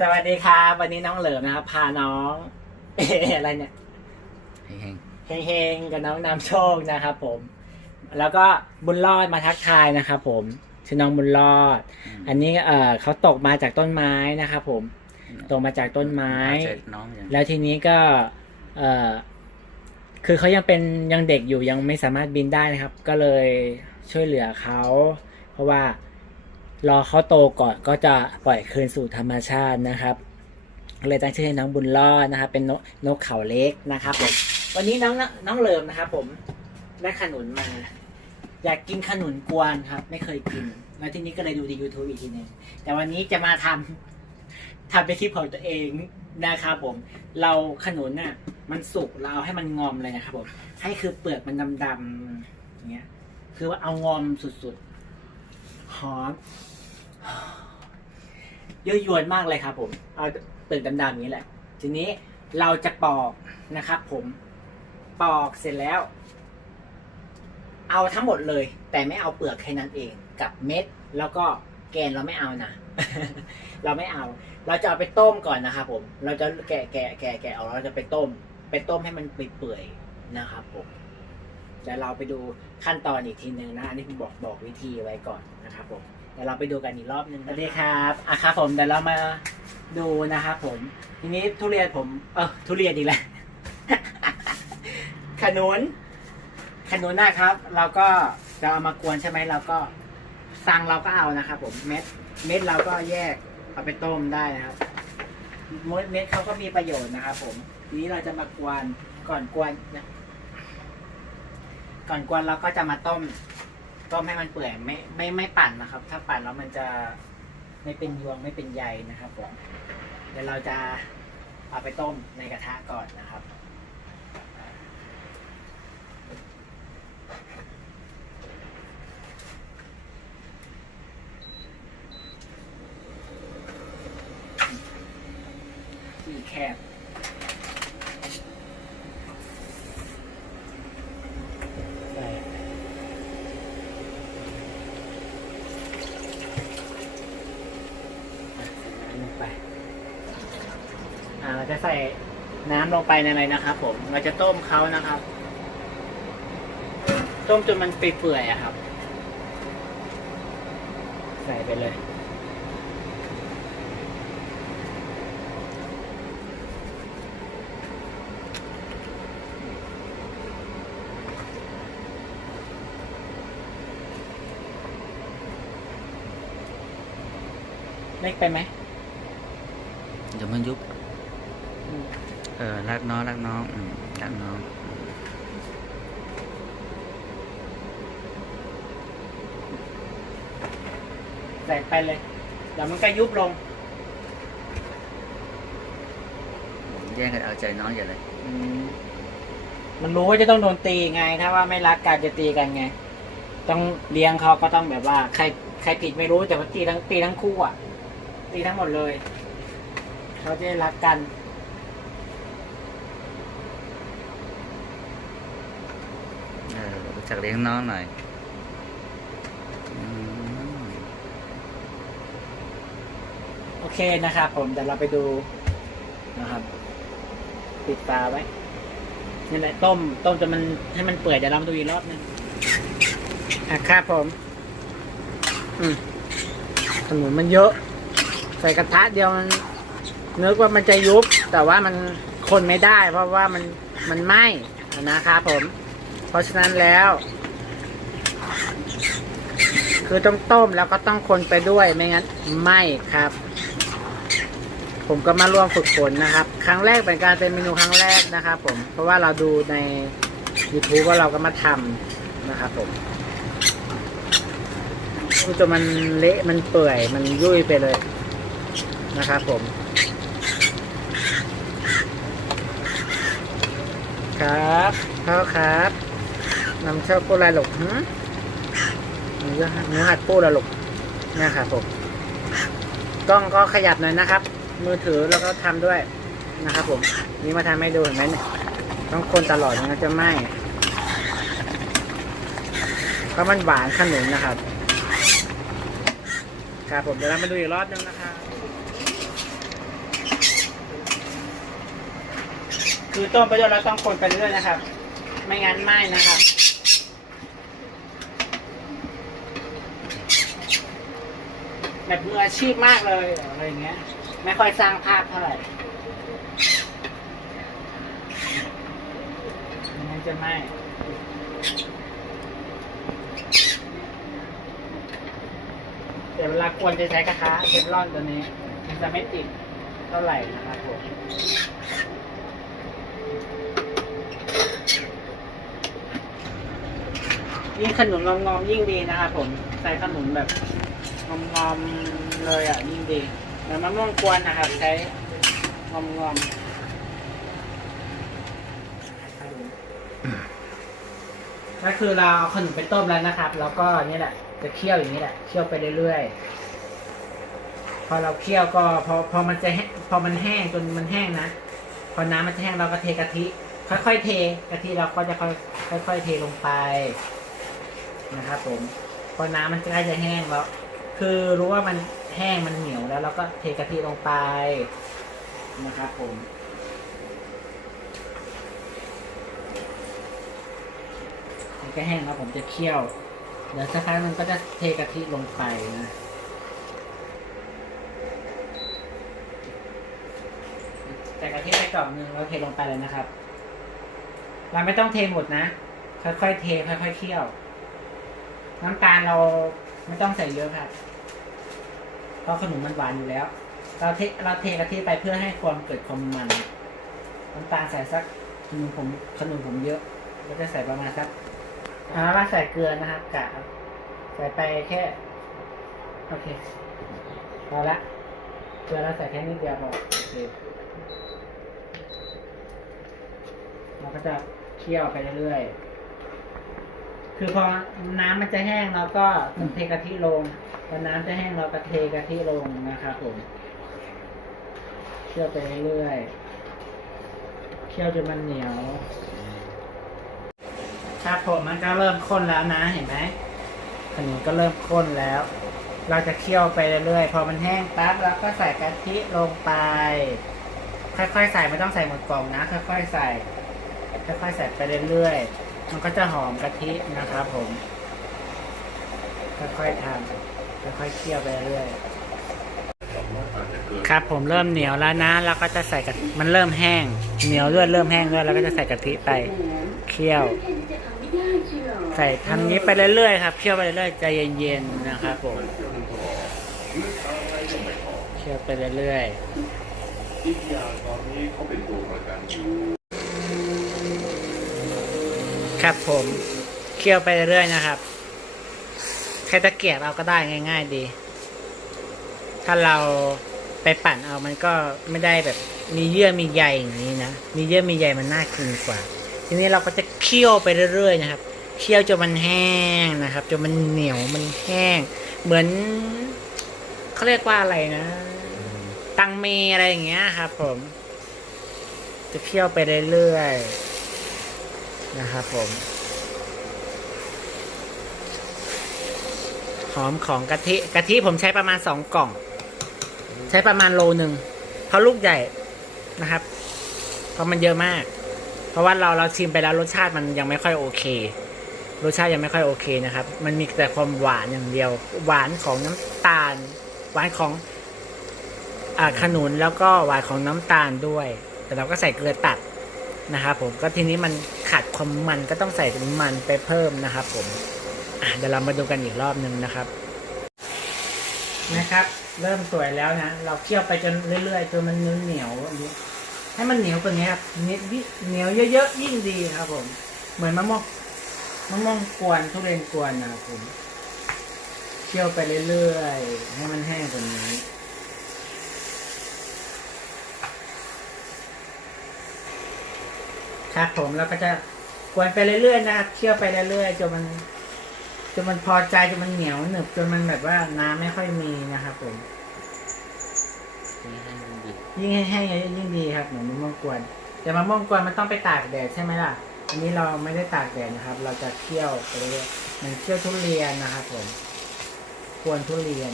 สวัสดีครับวันนี้น้องเหลิมนะครับพาน้อง เอ๊ะอะไรเนี่ยเฮงเฮงๆกับน้องนำโชคนะครับผม แล้วก็บุญรอดมาทักทายนะครับผมชื่อน้องบุญรอดๆอันนี้เออเขาตกมาจากต้นไม้นะครับผมตกมาจากต้นไม้เอาใจน้องอย่างแล้วทีนี้ก็เออคือเขายังเป็นยังเด็กอยู่ยังไม่สามารถบินได้นะครับ ก็เลยช่วยเหลือเขา เพราะว่า รอเขาโตก่อนก็จะปล่อยคืนสู่ธรรมชาตินะครับเลยตั้งชื่อให้น้องบุญรอดนะครับ เป็นนกนกเขาเล็กนะครับผมวันนี้น้องน้องเลิมนะครับ ผมได้ขนุนมา อยากกินขนุนกวนครับ ไม่เคยกิน แล้วทีนี้ก็เลยดูใน YouTube อีกทีหนึงแต่วันนี้จะมาทำทำเป็นคลิปของตัวเองนะครับผม เราขนุนน่ะ มันสุกเราเอาให้มันงอมเลยนะครับผมให้คือเปลือกมันดำๆอย่างเงี้ย คือว่าเอางอมสุดๆ หอมเยอะยวนมากเลยครับ ผมเอาเปลือกดำๆอย่างนี้แหละ ทีนี้เราจะปอกนะครับ ผมปอกเสร็จแล้ว เอาทั้งหมดเลย แต่ไม่เอาเปลือกแค่นั้นเอง กับเม็ด แล้วก็แกนเราไม่เอานะเราไม่เอา เราจะเอาไปต้มก่อนนะครับผม เราจะแกะแกะแกะแกะออกแล้วเราจะไปต้ม ไปต้มให้มันเปื่อยๆนะครับผม เดี๋ยวเราไปดูขั้นตอนอีกทีหนึ่งนะอันนี้ผมบอกบอกวิธีไว้ก่อนนะครับผมเดี๋ยวเราไปดูกันอีกรอบหนึ่งสวัสดีครับอะครับผมเดี๋ยวเรามาดูนะครับผม ทีนี้ทุเรียนผม เออทุเรียนอีกแล้วขนุนขนุนนะครับ เราก็จะเอามากวนใช่ไหมเราก็สั่งเราก็เอานะครับผมเม็ดเม็ดเราก็แยกเอาไปต้มได้นะครับเม็ดเม็ดเขาก็มีประโยชน์นะครับผมทีนี้เราจะมากวนก่อนกวนนะ ก่อนกวนเราก็จะมาต้ม ต้มให้มันเปื่อยไม่ไม่ไม่ปั่นนะครับ ถ้าปั่นแล้วมันจะไม่เป็นยวงไม่เป็นใยนะครับผมเดี๋ยวเราจะเอาไปต้มในกระทะก่อนนะครับ ที่แคบใส่น้ำลงไป อ่า เราจะใส่น้ำลงไปในอะไรนะครับผมเราจะต้มเขานะครับ ต้มจนมันเปื่อยๆครับ ใส่ไปเลย เล็กไปไหมเดี๋ยวมันยุบ เออ รักน้อง รักน้องอืมรักน้องใส่ไปเลยเดี๋ยวมันก็ยุบลงแย่งกันเอาใจน้องอย่าเลยอืมมันรู้ว่าจะต้องโดนตีไง ถ้าว่าไม่รักกันจะตีกันไง ต้องเลี้ยงเขาก็ต้องแบบว่า ใครใครผิดไม่รู้แต่ว่าตีทั้งตีทั้งคู่อะ ตีทั้งหมดเลย เขาจะได้รักกัน เออรู้ จักเลี้ยงน้องหน่อยอโอเคนะครับผมเดี๋ยวเราไปดูนะครับ ปิดตาไว้นี่แหละต้ม ต้มจนมันให้มันเปื่อยเดี๋ยวเรามาดูอีกรอบหนึงอะครับผม อืมขนุนมันเยอะ ใส่กระทะเดียวมันนึกว่ามันจะยุบ แต่ว่ามันคนไม่ได้ เพราะว่ามันมันไหม้นะครับผม ราะฉะนั้นแล้ว คือต้องต้มแล้วก็ต้องคนไปด้วยไม่งั้นไม้ครับ ผมก็มาร่วมฝึกฝนนะครับ ครั้งแรกเป็นการเป็นเมนูครั้งแรกนะครับผมเพราะว่าเราดูใน YouTube ว่าเราก็มาทำนะครับผมดูจนมันเละมันเปื่อยมันยุ่ยไปเลยนะครับผมครับพ่อครับ น้ำเช่าโปลาหลกหืมหนูหนูหัดโปลาหลกนะครับผมกล้องก็ขยับหน่อยนะครับ มือถือแล้วก็ทำด้วยนะครับผม นี่มาทำให้ดูเห็นไหมเนี่ยต้องคนตลอดมันจะไหมเพราะมันหวานขนุนนะครับครับผมเดี๋ยวเรามาดูอีกรอบนึงนะครับคือต้มไปด้อยแล้วต้องคนไปเรื่อยนะครับ ไม่งั้นไหม้นะครับ แบบมืออาชีพมากเลยอะไรเงี้ย ไม่ค่อยสร้างภาพเท่าไหร่ไม่งั้นจะไม้เดี๋ยวเวลาควรจะใช้กระทะเทฟลอนตัวนี้ มันจะไม่ติดเท่าไหร่นะครับผมยิ่งขนุนงอมๆยิ่งดีนะครับผม ใส่ขนุนแบบ งอมๆเลยอะยิ่งดีแล้วมะม่วงกวนนะครับใช้งอมๆก็คือเราเอาขนุนไปต้มแล้วนะครับ แล้วก็นี่แหละ จะเคี่ยวอย่างนี้แหละเคี่ยวไปเรื่อยๆพอเราเคี่ยวก็พอพอมันจะแห้งพอมันแห้งจนมันแห้งนะพอน้ำมันแห้งเราก็เทกะทิ ค่อยๆเทกะทิเราก็จะค่อยค่อยๆเทลงไปนะครับผมพอน้ำมันใกล้จะแห้งแล้ว คือรู้ว่ามันแห้งมันเหนียวแล้วเราก็เทกะทิลงไปนะครับผมมันก็แห้งแล้วผมจะเคี่ยวเดี๋ยวสักพักมันก็จะเทกะทิลงไปนะแต่กะทิไปกล่องนึงแล้วเทลงไปเลยนะครับ เราไม่ต้องเทหมดนะ ค่อยๆเทค่อยๆเคี่ยว น้ำตาลเรา ไม่ต้องใส่เยอะครับเพราะขนมมันหวานอยู่แล้ว เราเทเราเทกะทิไปเพื่อให้ความเกิดความมันน้ำตาลใส่สักขนมผมขนมผมเยอะเราจะใส่ประมาณสักอ่าเราใส่เกลือนะครับกะใส่ไปแค่โอเคพอละเกลือเราใส่แค่นิดเดียวพอโอเคเราก็จะเคี่ยวไปเรื่อยๆ คือพอน้ำมันจะแห้งเราก็เทกะทิลงพอน้ำจะแห้งเราก็เทกะทิลงนะครับผมเคี่ยวไปเรื่อยๆเคี่ยวจนมันเหนียวครับผมมันก็เริ่มข้นแล้วนะเห็นไหมขนมก็เริ่มข้นแล้ว เราจะเคี่ยวไปเรื่อยๆ พอมันแห้งปั๊บเราก็ใส่กะทิลงไป ค่อยๆใส่ไม่ต้องใส่หมดกล่องนะ ค่อยๆใส่ ค่อยๆใส่ไปเรื่อยๆ มันก็จะหอมกะทินะครับผมค่อยๆทำค่อยๆเคี่ยวไปเรื่อยครับผมเริ่มเหนียวแล้วนะ แล้วก็จะใส่กะทิมันเริ่มแห้ง เหนียวด้วยเริ่มแห้งด้วยแล้วก็จะใส่กะทิไปเคี่ยว ใส่ทำนี้ไปเรื่อยๆครับเคี่ยวไปเรื่อยๆใจเย็นๆนะครับผมเคี่ยวไปเรื่อยๆ ครับผมเคี่ยวไปเรื่อยนะครับ ใครตะเกียบเอาก็ได้ง่าย ๆ ดี ถ้าเราไปปั่นเอามันก็ไม่ได้แบบมีเยื่อมีใยอย่างนี้นะ มีเยื่อมีใยมันน่ากินกว่า ทีนี้เราก็จะเคี่ยวไปเรื่อยๆนะครับ เคี่ยวจนมันแห้งนะครับ จนมันเหนียวมันแห้ง เหมือนเขาเรียกว่าอะไรนะ ตังเมอะไรอย่างเงี้ยครับผม จะเคี่ยวไปเรื่อยๆ นะครับผมหอมของกะทิกะทิผมใช้ประมาณสองกล่อง ใช้ประมาณโลหนึ่งเพราะลูกใหญ่นะครับ เพราะมันเยอะมาก เพราะว่าเราเราชิมไปแล้วรสชาติมันยังไม่ค่อยโอเค รสชาติยังไม่ค่อยโอเคนะครับ มันมีแต่ความหวานอย่างเดียว หวานของน้ำตาล หวานของอ่าขนุนแล้วก็หวานของน้ำตาลด้วย แต่เราก็ใส่เกลือตัดนะครับผมก็ทีนี้มัน ขาดความมันก็ต้องใส่มันไปเพิ่มนะครับผมเดี๋ยวเรามาดูกันอีกรอบหนึ่งนะครับ นะครับ เริ่มสวยแล้วนะ เราเคี่ยวไปจนเรื่อยๆจนมันเหนียวๆอย่างนี้ให้มันเหนียวกว่านี้ครับเนียวเหนียวเยอะๆยิ่งดีครับผม เหมือนมะม่วงมะม่วงกวนทุเรียนกวนนะครับผมเคี่ยวไปเรื่อยๆให้มันแห้งกว่านี้ ครับผมแล้วก็จะกวนไปเรื่อยๆนะครับเคี่ยวไปเรื่อยๆจนมันจนมันพอใจจนมันเหนียวหนึบจนมันแบบว่าน้ำไม่ค่อยมีนะครับผมยิ่งให้แห้งๆยิ่งดีครับเหมือนมะม่วงกวนแต่มะม่วงกวนมันต้องไปตากแดดใช่ไหมล่ะ อันนี้เราไม่ได้ตากแดดนะครับ เราจะเคี่ยวไปเรื่อยๆเหมือนเคี่ยวทุเรียนนะครับผมกวนทุเรียน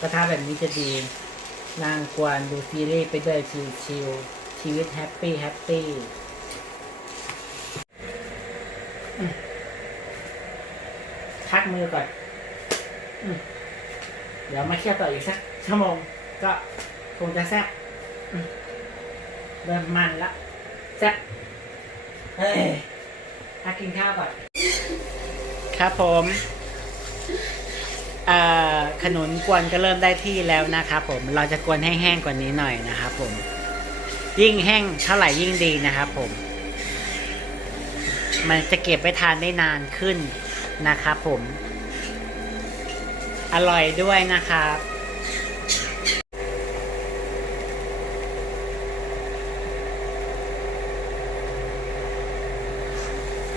กระทะแบบนี้จะดีนั่งกวนดูซีรีส์ไปด้วยชิวๆ ชีวิตแฮปปี้แฮปปี้พักมือก่อนอเดี๋ยวมาเคี่ยวต่ออีกสักชั่วโมง ก็คงจะแซ่บเริ่มมันละแซ่บเฮ้ยพักกินข้าวก่อน ครับผมขนุนกวนก็เริ่มได้ที่แล้วนะครับผม เราจะกวนให้แห้งกว่านี้หน่อยนะครับผม ยิ่งแห้งเท่าไหร่ยิ่งดีนะครับผม มันจะเก็บไว้ทานได้นานขึ้นนะครับผม อร่อยด้วยนะครับ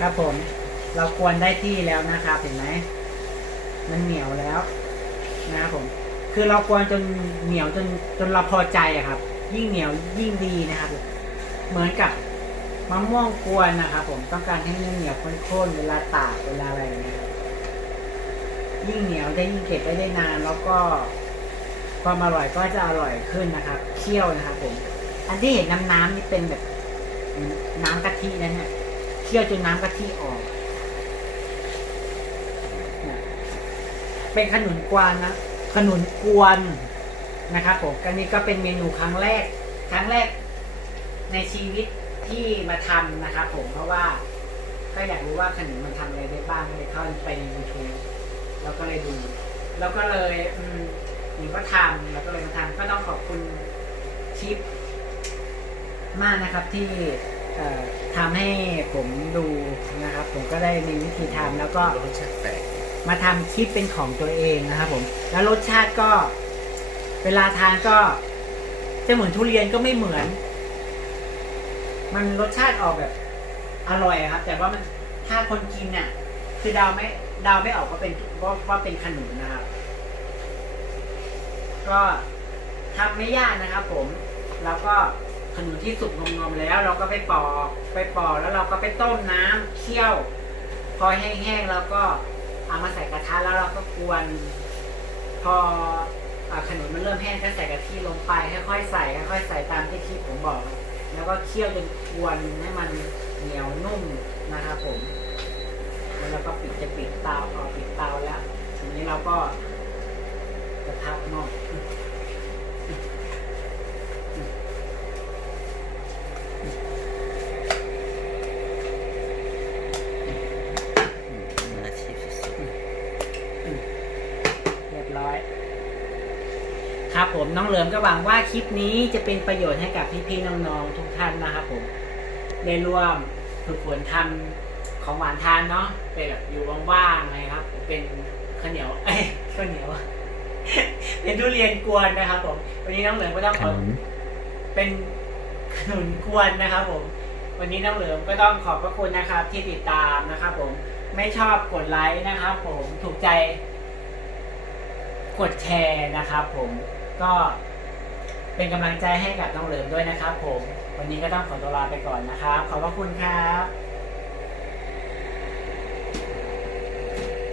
ครับผม เรากวนได้ที่แล้วนะครับเห็นไหมมันเหนียวแล้วนะครับผม คือเรากวนจนเหนียวจนจนเราพอใจอะครับ ยิ่งเหนียวยิ่งดีนะครับเหมือนกับมะม่วงกวนนะครับผมต้องการให้มันเหนียวข้นๆเวลาตากเวลาอะไรเงี้ยยิ่งเหนียวจะยิ่งเก็บไว้ได้นาน แล้วก็ความอร่อยก็จะอร่อยขึ้นนะครับเคี่ยวนะครับผม อันที่เห็นน้ำน้ำนี่เป็นแบบน้ำกะทินะเนี่ยเคี่ยวจนน้ำกะทิออก เป็นขนุนกวนนะขนุนกวน นะครับผมอันนี้ก็เป็นเมนูครั้งแรก ครั้งแรกในชีวิตที่มาทำนะครับผมเพราะว่าก็อยากรู้ว่าขนุนมันทำอะไรได้บ้างเลยเข้าไปใน YouTube แล้วก็เลยดู แล้วก็เลยอืมหญิงก็ทำแล้วก็เลยมาทำก็ต้องขอบคุณชิปมากนะครับที่เอ่อทำให้ผมดูนะครับ ผมก็ได้มีวิธีทำแล้วก็รสชาติแปลกมาทำคลิปเป็นของตัวเองนะครับผม แล้วรสชาติก็ เวลาทานก็จะเหมือนทุเรียนก็ไม่เหมือน มันรสชาติออกแบบ อร่อยครับ แต่ว่ามันถ้าคนกินเนี่ยคือดาวไม่ดาวไม่ออกว่าเป็นว่าว่าเป็นขนุนนะครับ ก็ทำไม่ยากนะครับ ผม แล้วก็ขนุนที่สุกงอมๆแล้ว เราก็ไปปอกไปปอกแล้วเราก็ไปต้มน้ำเคี่ยว พอแห้งๆแล้วก็เอามาใส่กระทะแล้วเราก็กวน พอ อาขนมมันเริ่มแห้งก็ใส่กะทิลงไปค่อยๆใส่ค่อยๆใส่ตามที่ที่ผมบอก แล้วก็เคี่ยวจนกวนให้มันเหนียวนุ่มนะครับผม แล้วเราก็ปิดจะปิดเตาเอาปิดเตาแล้ว ทีนี้เราก็กระทะนอก มืออาชีพสุด เรียบร้อย ครับผม น้องเหลิมก็หวังว่าคลิปนี้จะเป็นประโยชน์ให้กับพี่ๆน้องๆทุกท่านนะครับผมได้ร่วมฝึกฝนทำของหวานทานเนาะเป็นแบบอยู่ว่างๆนะครับ เป็นข้าวเหนียวเอ้ยข้าวเหนียว เป็นทุเรียนกวนนะครับผม วันนี้น้องเหลิมก็ต้องๆขขอนุนเป็นขนุนกวนนะครับผม วันนี้น้องเหลิมก็ต้องขอบพระคุณนะครับ ที่ติดตามนะครับผมไม่ชอบกดไลค์นะครับผมถูกใจ กดแชร์นะครับผม ก็เป็นกำลังใจให้กับน้องเหลิมด้วยนะครับผม วันนี้ก็ต้องขอตัวลาไปก่อนนะครับ ขอบพระคุณครับ